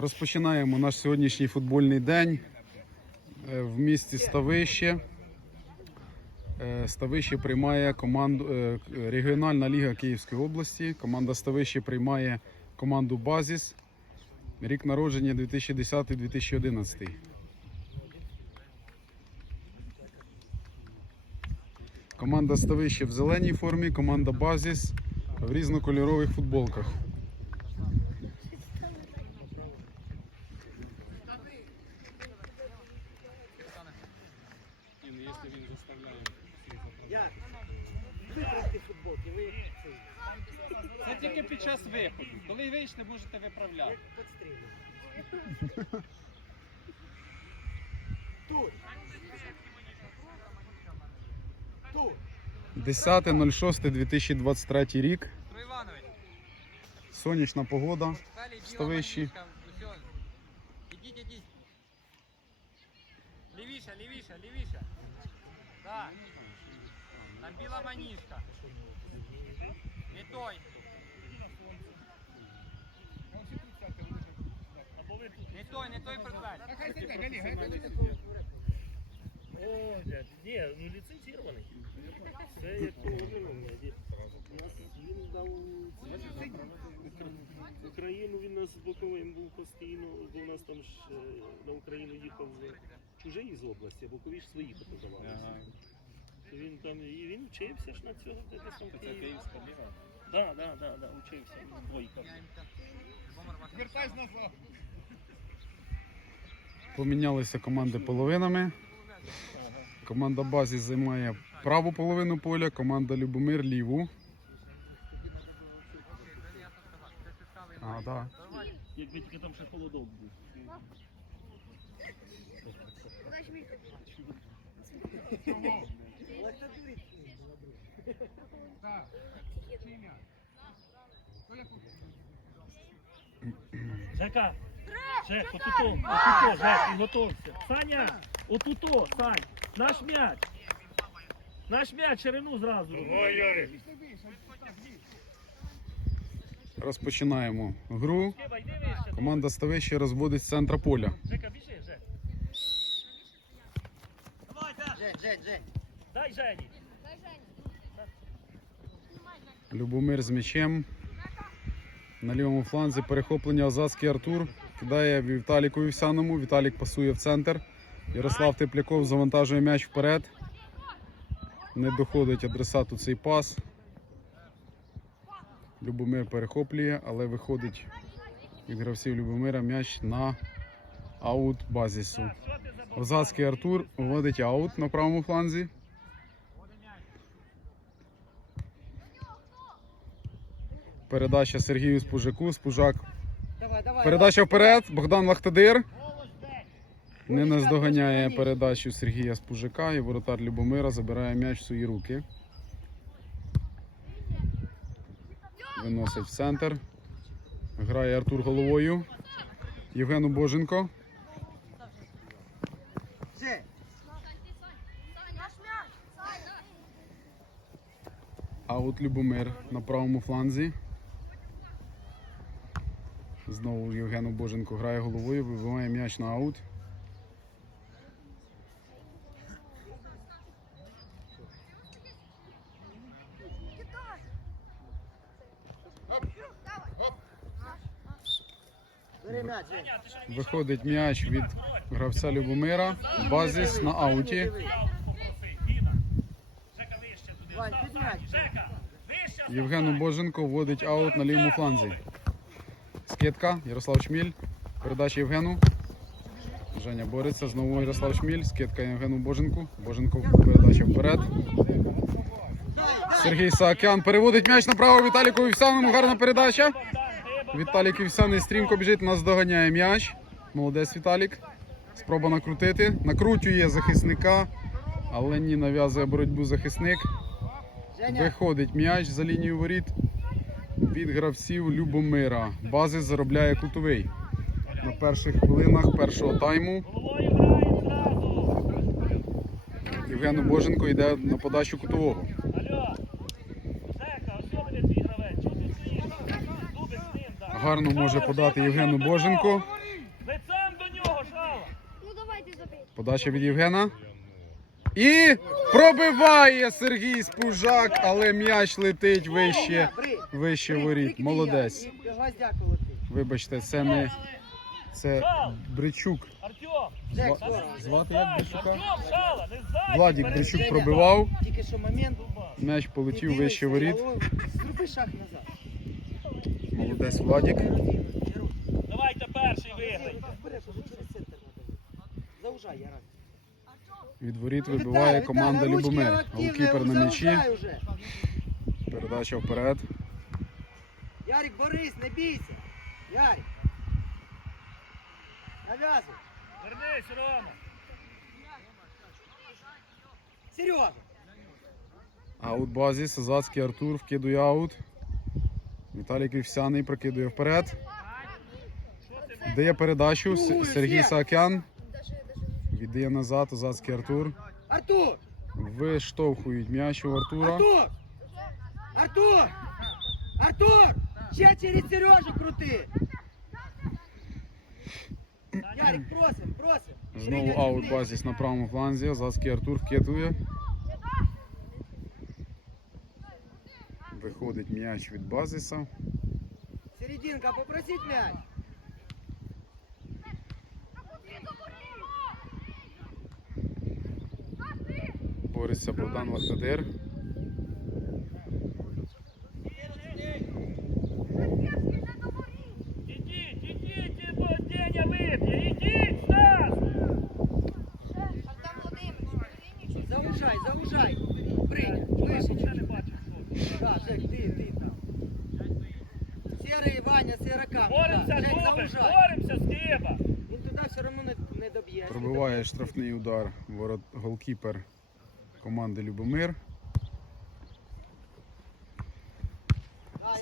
Розпочинаємо наш сьогоднішній футбольний день е, в місті Ставище. Е, Ставище приймає команду е, регіональна ліга Київської області. Команда Ставище приймає команду Базіс. Рік народження 2010-2011. Команда Ставище в зеленій формі, команда Базіс в різнокольорових футболках. Тільки під час виходу. Коли вийшли, можете виправляти. Тут. Тут. 10.06.2023 рік. Сонячна погода. Ставищі. Ідіть, ідіть. Лівіше, лівіше, лівіше. Так. Там біла маніжка. Не той. Не той, не той предмет. О, дядь, ні, ну ліцензірований. Це як Він дав Україну, він нас боковим був постійно, бо у нас там ж е, на Україну їхав чужий з області, а бокові ж свої подавали. Він там і він вчився ж на цього, де десь там в Києві. Так, так, так, вчився. Двойка. Помінялися команди половинами. Команда Базі займає праву половину поля, команда Любомир ліву. А, так. Якби тільки там ще холодок був. Жека, Жек, отуто, отуто, Жек, готовся. Саня, отуто, Сань, наш м'яч. Наш м'яч, ширину зразу. Розпочинаємо гру. Команда Ставище розводить з центра поля. Жека, біжи, Жек. Жень, Жень, Жень. Дай Жені. Любомир з м'ячем. На лівому фланзі перехоплення Озацький Артур. Кидає Віталіку Вівсяному. Віталік пасує в центр. Ярослав Тепляков завантажує м'яч вперед. Не доходить адресату цей пас. Любомир перехоплює, але виходить від гравців Любомира м'яч на аут базісу. Озацький Артур вводить аут на правому фланзі. Передача Сергію Спужаку. Спужак. Давай, давай. Передача вперед. Богдан Лахтадир. Не наздоганяє передачу Сергія Спужака і воротар Любомира забирає м'яч в свої руки. Виносить в центр. Грає Артур головою. Євгену Боженко. Жень. Аут Любомир на правому фланзі. Знову Євгену Боженко грає головою, вибиває м'яч на аут. Виходить м'яч від гравця Любомира. Базіс на ауті. Євгену Боженко вводить аут на лівому фланзі. Скидка, Ярослав Шміль. Передача Євгену. Женя бореться. Знову Ярослав Шміль. Скидка Євгену Боженку. Боженко передача вперед. Сергій Саакян переводить м'яч направо Віталіку Вівсяному. Гарна передача. Віталік Вівсяний стрімко біжить, нас доганяє м'яч. Молодець Віталік. Спроба накрутити. Накручує захисника, але ні нав'язує боротьбу захисник. Виходить м'яч за лінію воріт від гравців Любомира. Бази заробляє кутовий на перших хвилинах першого тайму. Євген Боженко йде на подачу кутового. Гарно може подати Євгену Боженко. Подача від Євгена. І пробиває Сергій Спужак, але м'яч летить вище вище воріт. Молодець. Вибачте, це не це Бричук. Артем! Зва- Звати як Бричука? Владік Бричук пробивав. Тільки що момент. М'яч полетів вище воріт. Зроби шаг назад. Молодець Владік. Давайте перший виграйте. Заужай, Яран. Від воріт вибиває команда Любомир. Голкіпер на м'ячі. Передача вперед. Ярик, борись, не бійся. Ярик. Нав'язуй. Вернись, Рома! Сережа. Аут базі. Сазацький Артур вкидує аут. Віталій Кривсяний прокидує вперед. Дає передачу. Сергій Саакян. Віддає назад. Озацький Артур. Артур! Виштовхують м'яч у Артура. Артур! Артур! Артур! Ще через Сережу крути! Ярик, просим, просим. Знову аут базіс на правому фланзі. Озацький Артур вкидує. Виходить м'яч від базіса. Серединка, попросить мяч. Бореться Богдан Вахтадир. Пробиває штрафний удар ворот голкіпер команди Любомир.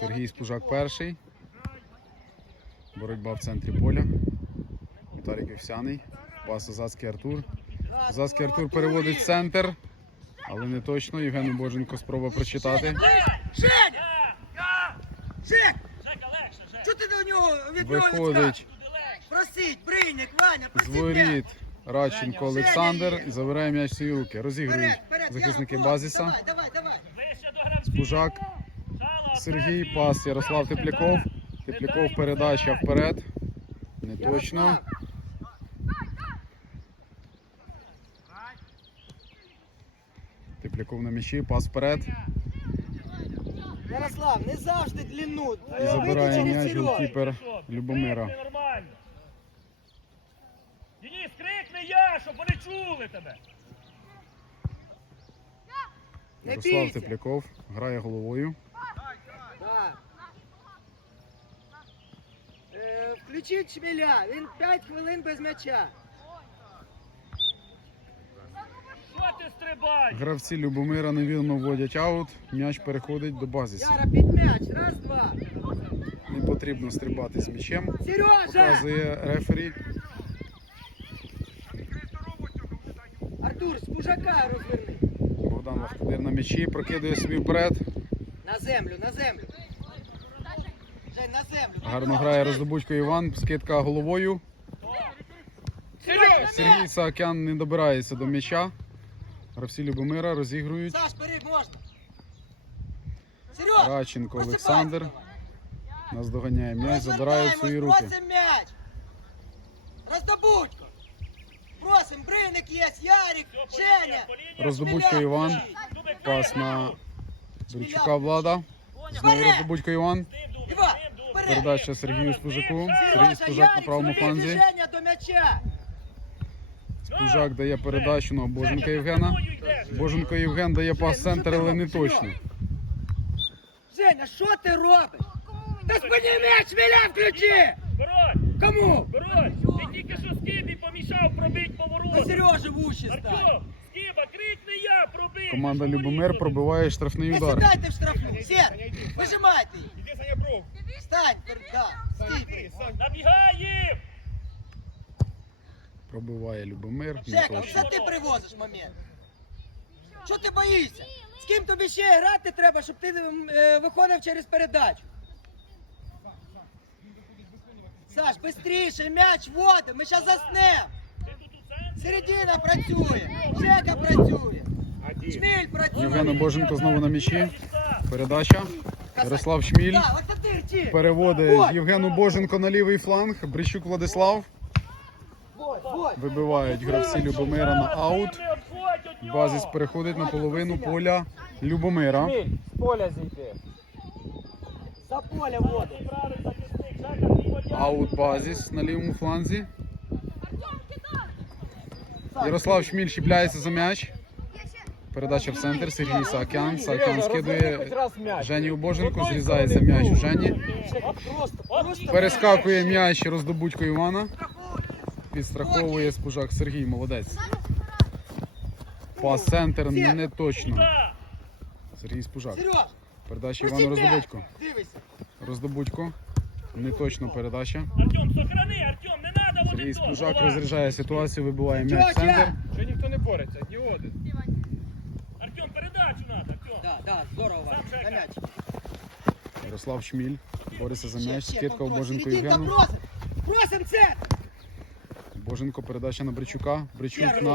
Сергій Спужак перший. Боротьба в центрі поля. Віталій Ківсяний. Пас Озацький Артур. Здорово, Артур переводить в центр. Але не точно. Євген Боженко спроба прочитати. Що ти до нього від нього Виходить! Просить, прийняк, Ваня, просить м'яч. Радченко Олександр забирає м'яч свої руки. Розігрують захисники базіса. Спужак. Сергій пас Ярослав Тепляков. Тепляков передача вперед. Не точно. Тепляков на м'ячі, пас вперед. Ярослав, не завжди длину. І забирає м'яч голкіпер Любомира. Я, щоб вони чули тебе. Ярослав. Тепляков грає головою. Е, включіть шмеля, він 5 хвилин без м'яча. Що ти стрибаєш? Гравці Любомира невірно вводять аут. М'яч переходить до базіса. Яра, під м'яч, раз, два. Не потрібно стрибати з м'ячем. Сережа! Показує рефері. Артур, спужака розверни. Богдан Вахтадир на м'ячі, прокидує собі вперед. На землю, на землю. Жень, на землю. Гарно грає роздобучко Іван. Скидка головою. Сергій Саакян не добирається до м'яча. Гравці Любомира розігрують. Саш, бери, можна. Сереж! Радченко Олександр. Наздоганяє м'яч, забирає в свої руки. Роздобудько. Просим, Бриник є, Ярик, Женя. Роздобудько Іван. Пас на Бричука Влада. Знову роздобудько Іван. Передача Сергію Спужаку. Сергій Спужак на правому фланзі. Спужак дає передачу на Боженка Євгена. Боженко Євген дає пас центр, але не точно. Женя, що ти робиш? Та спини м'яч, Віля, включи! Кому? Бороть! Ти тільки що Скибі помішав Та. Сережа в уші стань. Я! Команда Любомир пробиває штрафний Не удар. сідайте в штрафну. Сер, вижимайте їх. Стань, пер- да, стій. при. Набігай! Пробиває Любомир. Жека, оце ти привозиш момент. Що ти боїшся? З ким тобі ще грати треба, щоб ти е, виходив через передачу? Саш, швидше, м'яч, води, ми зараз заснемо. Ти тут у центрі? Середина працює. Жека працює. Шміль працює. Євген Боженко знову на м'ячі. Передача. Ярослав Шміль. Так, от туди, рчи. Переводить Євгену Боженко на лівий фланг. Брищук Владислав. Вибивають гравці Любомира на аут. Базис переходить на половину поля Любомира. з поля зійти. За поле воду. Аут базис на лівому фланзі. Ярослав Шміль чіпляється за м'яч. Передача в центр. Сергій Саакян. Саакян скидує Жені Боженко. Зрізається м'яч у Жені. Перескакує м'яч роздобудько Івана. Підстраховує спужак Сергій. Молодець. Пас центр не, точно. Сергій Спужак. Передача Івану Роздобудько. Роздобудько. Не точно передача. Артем, сохрани, Артем, не надо Сергій Спужак розряджає ситуацію, вибиває м'яч в центр. Що ніхто не бореться, ні один. Артем, передачу надо, Артем. Да, да, здорово, На м'яч. Ярослав Шміль. Бореться за м'яч. Скидка у. Боженко Євгену. просим. Просим центр. Боженко передача на Бричука. Бричук на